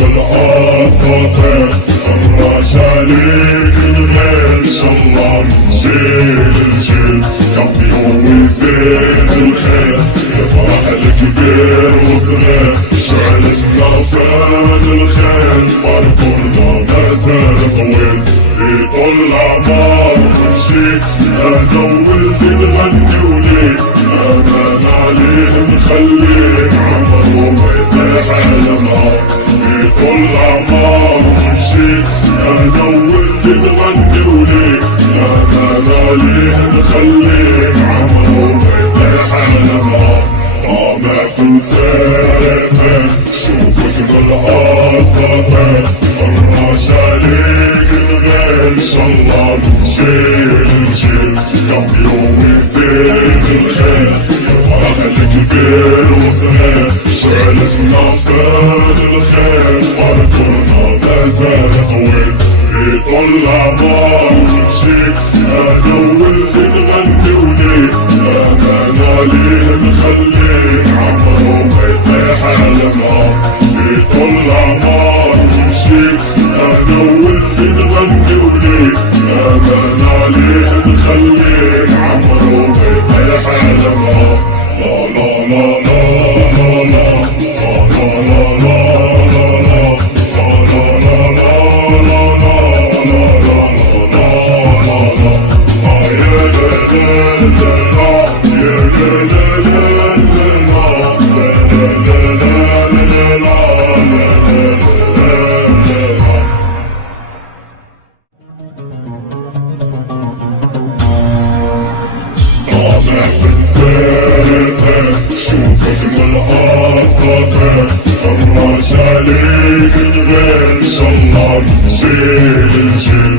والاساطير الرجاليك الغير ان شاء الله من جيل لجيل يعطيهم ويزيد الخير يفرح الكبير وصغير شعلتنا فان الخير باركورنا مازال طويل يطول الأعمار ونجيك أنا وولدي نغني وليك أمان عليه نخليك عمره ما يطيح على نار يطول الأعمار ونجيك أنا وولدي نغني وليك أمان عليه نخليك عمره ما يطيح على نار طامع في مسيرتك شوفك بالأساطير الرجاليك الغير ان شاء الله من جيل لجيل يوم يزيد الخير يفرح الكبير وصغير شعلتنا فان الخير باركورنا مازال طويل يطول الأعمار ونجيك أنا وولدي نغني وليك أمان عليه نخليك عمره ما يطيح على نار يطول الأعمار ونجيك أنا وولدي نغني وليك أمان عليه نخليك عمره ما يطيح على نار لا لا لا لا لا لا لا طامع في مسيرتك شوفك بالأساطير الرجاليك الغير ان شاء الله من جيل لجيل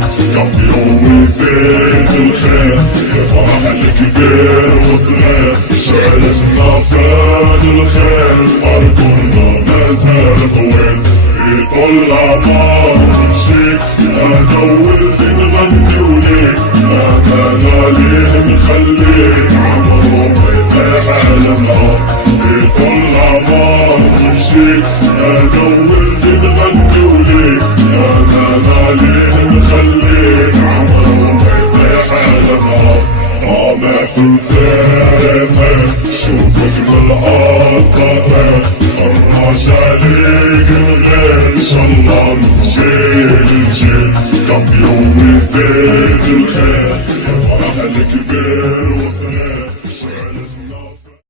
يوم يزيد الخير يفرح الكبير وصغير شعلتنا فان الخير باركورنا مازال طويل يطول الأعمار ونجيك أنا وولدي نغني وليك أمان عليه نخليك عمره ما يطيح على نار يطول الأعمار ونجيك أنا وولدي نغني وليك أمان عليه نخليك عمره ما يطيح على نار طامع في مسيرتك شوفك بالأساطير الرجاليك الغير ان شاء الله من جيل لجيل يوم يزيد الخير يفرح الكبير وصغير